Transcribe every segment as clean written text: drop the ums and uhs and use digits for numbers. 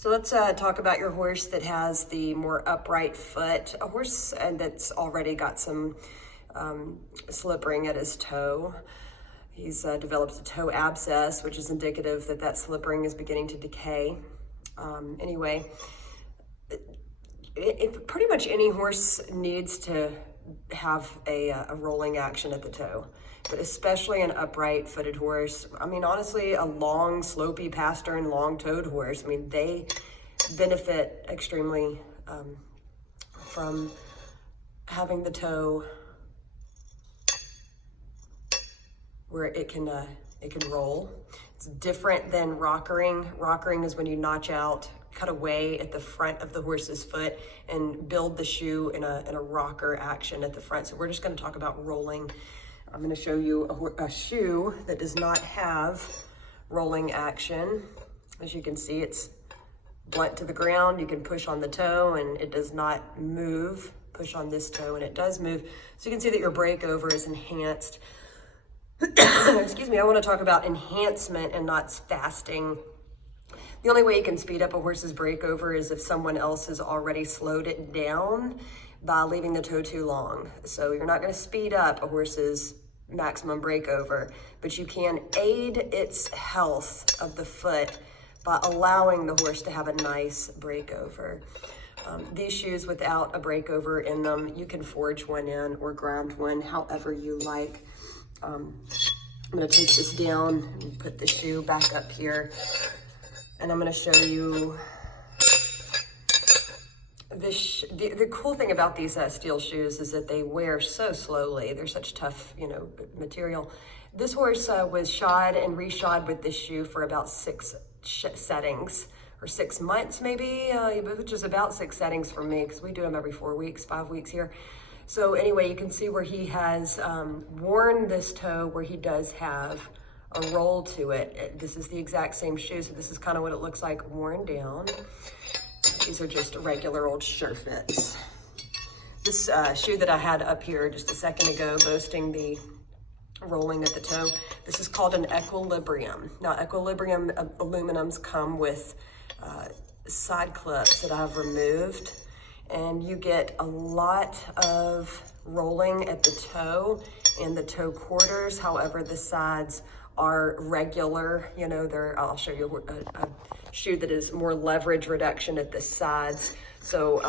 So let's talk about your horse that has the more upright foot, a horse and that's already got some slip ring at his toe. He's developed a toe abscess, which is indicative that that slip ring is beginning to decay. Anyway, pretty much any horse needs to have a rolling action at the toe, but especially an upright footed horse. I mean, honestly, a long, slopey pastern, long-toed horse, I mean, they benefit extremely from having the toe where it can roll. It's different than rockering. Rockering is when you notch out, cut away at the front of the horse's foot and build the shoe in a rocker action at the front. So we're just going to talk about rolling. I'm going to show you a shoe that does not have rolling action. As you can see, it's blunt to the ground. You can push on the toe and it does not move. Push on this toe and it does move. So you can see that your breakover is enhanced. Excuse me, I want to talk about enhancement and not fasting. The only way you can speed up a horse's breakover is if someone else has already slowed it down by leaving the toe too long. So you're not going to speed up a horse's maximum breakover, but you can aid its health of the foot by allowing the horse to have a nice breakover. These shoes without a breakover in them, you can forge one in or ground one however you like. I'm going to take this down and put the shoe back up here, and I'm going to show you this. The cool thing about these steel shoes is that they wear so slowly. They're such tough, material. This horse was shod and reshod with this shoe for about 6 settings, or 6 months maybe, which is about 6 settings for me because we do them every 4 weeks, 5 weeks here. So anyway, you can see where he has worn this toe where he does have a roll to it. This is the exact same shoe, so this is kind of what it looks like worn down. These are just regular old Sure-Fits. This shoe that I had up here just a second ago, boasting the rolling at the toe, this is called an Equilibrium. Now, Equilibrium aluminums come with side clips that I've removed, and you get a lot of rolling at the toe and the toe quarters. However, the sides are regular. I'll show you a shoe that is more leverage reduction at the sides. So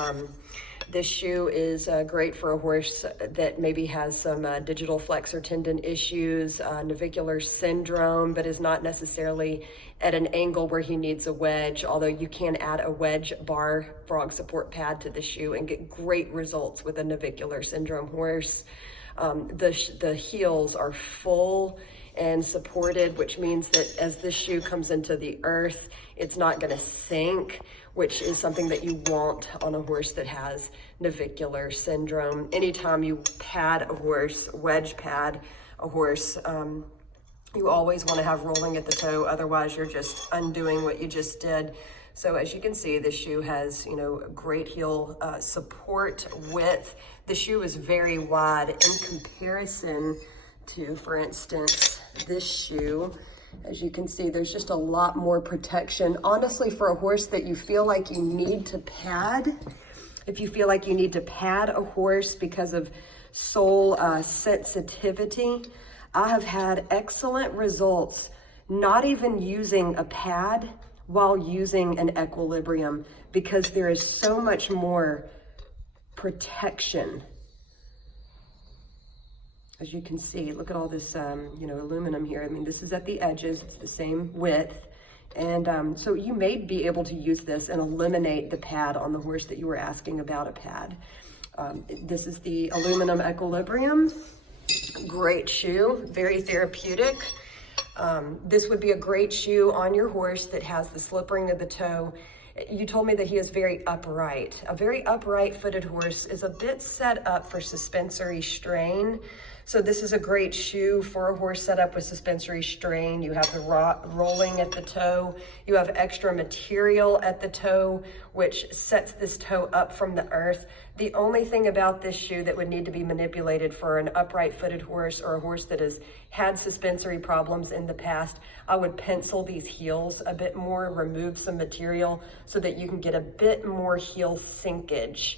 this shoe is great for a horse that maybe has some digital flexor tendon issues, navicular syndrome, but is not necessarily at an angle where he needs a wedge, although you can add a wedge bar frog support pad to the shoe and get great results with a navicular syndrome horse. The heels are full and supported, which means that as this shoe comes into the earth, it's not going to sink, which is something that you want on a horse that has navicular syndrome. Anytime you pad a horse, wedge pad a horse, you always want to have rolling at the toe, otherwise you're just undoing what you just did. So as you can see, this shoe has, great heel support width. The shoe is very wide in comparison to, for instance, this shoe. As you can see, there's just a lot more protection. Honestly, for a horse that you feel like you need to pad, if you feel like you need to pad a horse because of sole sensitivity, I have had excellent results not even using a pad while using an Equilibrium, because there is so much more protection. As you can see, look at all this, aluminum here. I mean, this is at the edges, it's the same width. And so you may be able to use this and eliminate the pad on the horse that you were asking about a pad. This is the aluminum Equilibrium. Great shoe, very therapeutic. This would be a great shoe on your horse that has the slip ring of the toe. You told me that he is very upright. A very upright footed horse is a bit set up for suspensory strain. So this is a great shoe for a horse set up with suspensory strain. You have the rolling at the toe. You have extra material at the toe, which sets this toe up from the earth. The only thing about this shoe that would need to be manipulated for an upright footed horse or a horse that has had suspensory problems in the past, I would pencil these heels a bit more, remove some material so that you can get a bit more heel sinkage.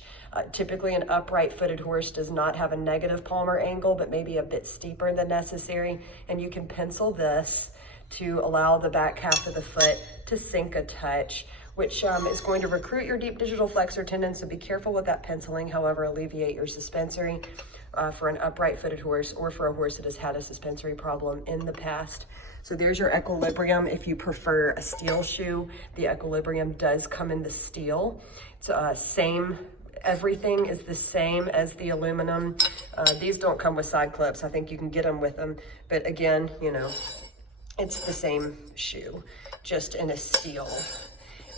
Typically an upright footed horse does not have a negative palmar angle, but maybe a bit steeper than necessary. And you can pencil this to allow the back half of the foot to sink a touch, which is going to recruit your deep digital flexor tendon, so be careful with that penciling. However, alleviate your suspensory for an upright footed horse or for a horse that has had a suspensory problem in the past. So there's your equilibrium. If you prefer a steel shoe, the equilibrium does come in the steel. It's same, everything is the same as the aluminum. These don't come with side clips. I think you can get them with them, but again, you know, it's the same shoe, just in a steel.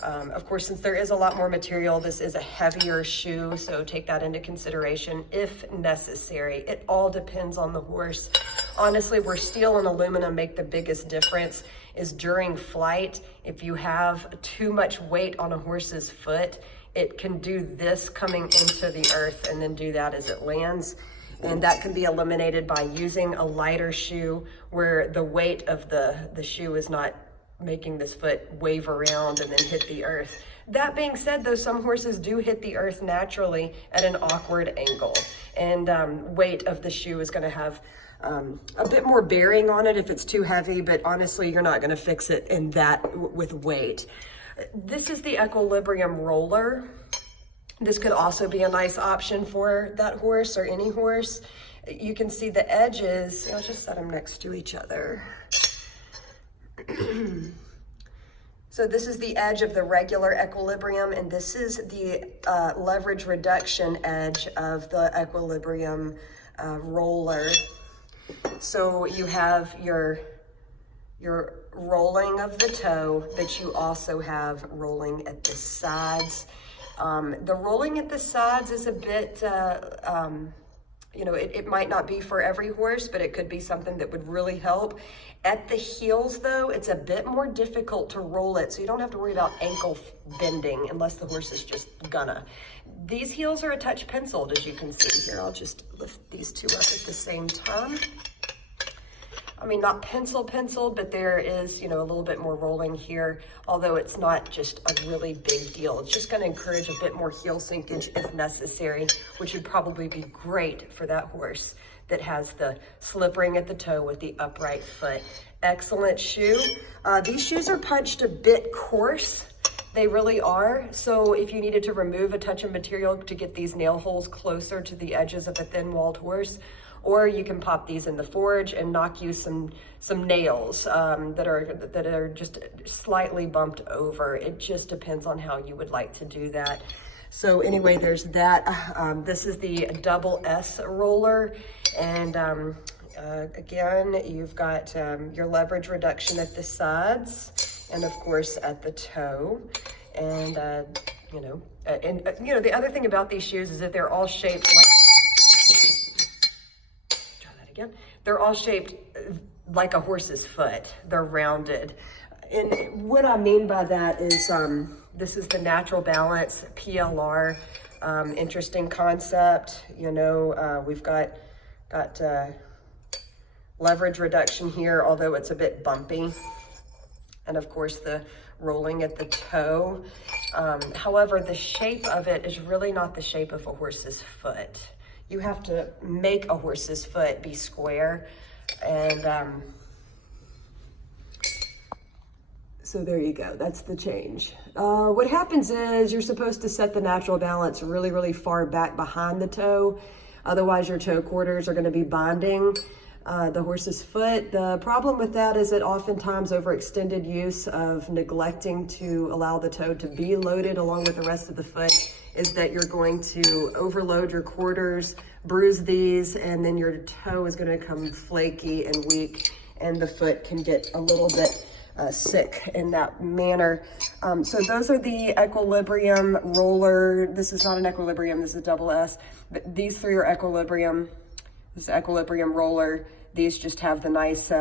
Of course, since there is a lot more material, this is a heavier shoe, so take that into consideration if necessary. It all depends on the horse. Honestly, where steel and aluminum make the biggest difference is during flight. If you have too much weight on a horse's foot, it can do this coming into the earth and then do that as it lands. And that can be eliminated by using a lighter shoe where the weight of the shoe is not making this foot wave around and then hit the earth. That being said, though, some horses do hit the earth naturally at an awkward angle, and weight of the shoe is going to have a bit more bearing on it if it's too heavy, but honestly, you're not going to fix it in that with weight. This is the equilibrium roller. This could also be a nice option for that horse or any horse. You can see the edges. I'll just set them next to each other. So this is the edge of the regular equilibrium, and this is the leverage reduction edge of the equilibrium roller. So you have your rolling of the toe, but you also have rolling at the sides. The rolling at the sides is a bit, you know, it might not be for every horse, but it could be something that would really help. At the heels, though, it's a bit more difficult to roll it, so you don't have to worry about ankle bending unless the horse is just gonna. These heels are a touch penciled, as you can see here. I'll just lift these two up at the same time. I mean, not penciled, but there is, you know, a little bit more rolling here, although it's not just a really big deal. It's just going to encourage a bit more heel sinkage if necessary, which would probably be great for that horse that has the slip ring at the toe with the upright foot. Excellent shoe. These shoes are punched a bit coarse. They really are. So if you needed to remove a touch of material to get these nail holes closer to the edges of a thin-walled horse, or you can pop these in the forge and knock you some nails that are just slightly bumped over. It just depends on how you would like to do that. So anyway, there's that. This is the double S roller, and again, you've got your leverage reduction at the sides, and of course at the toe, and you know, the other thing about these shoes is that they're all shaped like. They're all shaped like a horse's foot. They're rounded. And what I mean by that is this is the natural balance, PLR. Interesting concept. You know, we've got leverage reduction here, although it's a bit bumpy. And of course the rolling at the toe. However, the shape of it is really not the shape of a horse's foot. You have to make a horse's foot be square, and so there you go. That's the change. What happens is you're supposed to set the natural balance really, really far back behind the toe. Otherwise, your toe quarters are going to be binding the horse's foot. The problem with that is that oftentimes overextended use of neglecting to allow the toe to be loaded along with the rest of the foot is that you're going to overload your quarters, bruise these, and then your toe is going to come flaky and weak, and the foot can get a little bit sick in that manner. So those are the equilibrium roller. This is not an equilibrium, this is a double S, but these three are equilibrium. This equilibrium roller, these just have the nice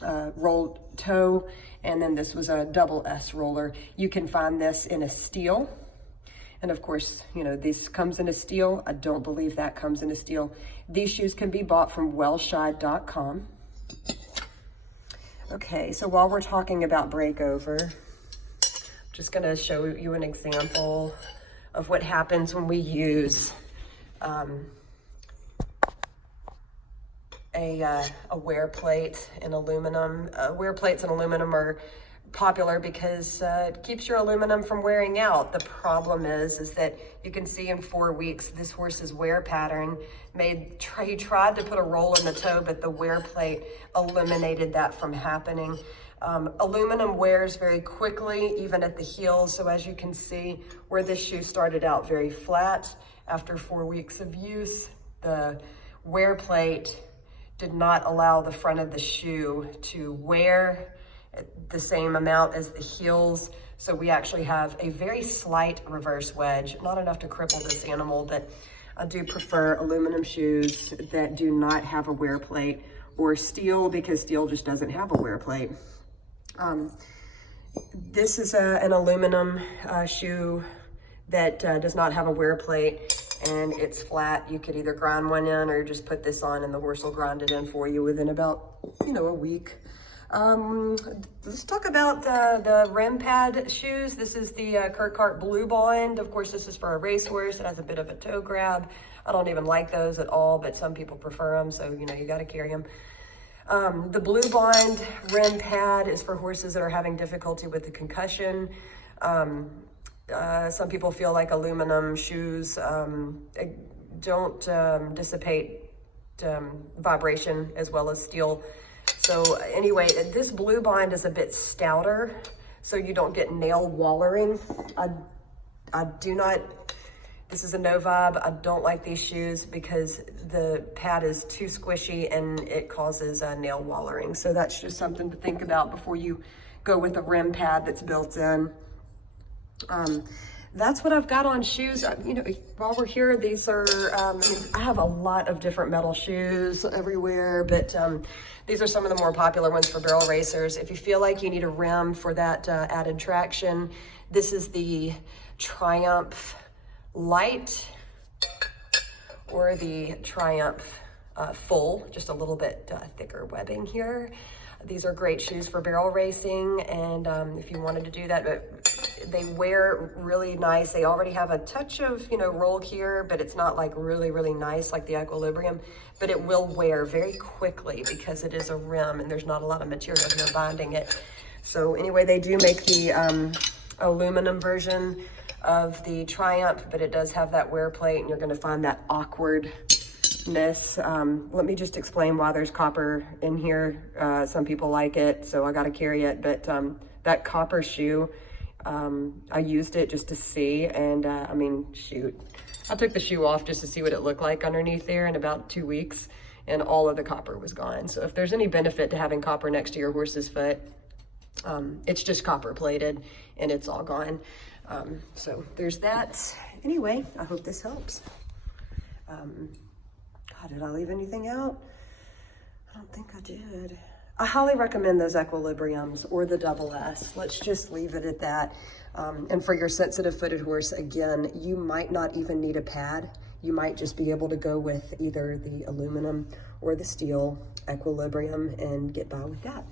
rolled toe, and then this was a double S roller. You can find this in a steel. And of course, you know, this comes in a steel. I don't believe that comes in a steel. These shoes can be bought from wellshod.com. Okay, so while we're talking about breakover, I'm just gonna show you an example of what happens when we use a wear plate in aluminum. Wear plates in aluminum are popular because it keeps your aluminum from wearing out. The problem is that you can see in 4 weeks, this horse's wear pattern he tried to put a roll in the toe, but the wear plate eliminated that from happening. Aluminum wears very quickly, even at the heels. So as you can see, where this shoe started out very flat, after 4 weeks of use, the wear plate did not allow the front of the shoe to wear the same amount as the heels. So we actually have a very slight reverse wedge, not enough to cripple this animal, but I do prefer aluminum shoes that do not have a wear plate, or steel, because steel just doesn't have a wear plate. This is an aluminum shoe that does not have a wear plate, and it's flat. You could either grind one in or just put this on and the horse will grind it in for you within about, a week. Let's talk about the rim pad shoes. This is the Kirkhart Blue Bond. Of course, this is for a racehorse. It has a bit of a toe grab. I don't even like those at all, but some people prefer them, so you got to carry them. The Blue Bond rim pad is for horses that are having difficulty with the concussion. Some people feel like aluminum shoes don't dissipate vibration as well as steel. So anyway, this Blue Bond is a bit stouter, so you don't get nail wallering. I do not, this is a no vibe. I don't like these shoes because the pad is too squishy and it causes nail wallering. So that's just something to think about before you go with a rim pad that's built in. That's what I've got on shoes. While we're here, these are, I have a lot of different metal shoes everywhere, but these are some of the more popular ones for barrel racers. If you feel like you need a rim for that added traction, this is the Triumph Light or the Triumph Full, just a little bit thicker webbing here. These are great shoes for barrel racing, and if you wanted to do that, but they wear really nice. They already have a touch of, roll here, but it's not like really, really nice like the Equilibrium, but it will wear very quickly because it is a rim and there's not a lot of material here binding it. So anyway, they do make the aluminum version of the Triumph, but it does have that wear plate, and you're gonna find that awkwardness. Let me just explain why there's copper in here. Some people like it, so I gotta carry it, but that copper shoe, I used it just to see, and shoot. I took the shoe off just to see what it looked like underneath there in about 2 weeks, and all of the copper was gone. So if there's any benefit to having copper next to your horse's foot, it's just copper plated and it's all gone. So there's that. Anyway, I hope this helps. Did I leave anything out? I don't think I did. I highly recommend those Equilibriums or the Double S. Let's just leave it at that. And for your sensitive footed horse, again, you might not even need a pad. You might just be able to go with either the aluminum or the steel Equilibrium and get by with that.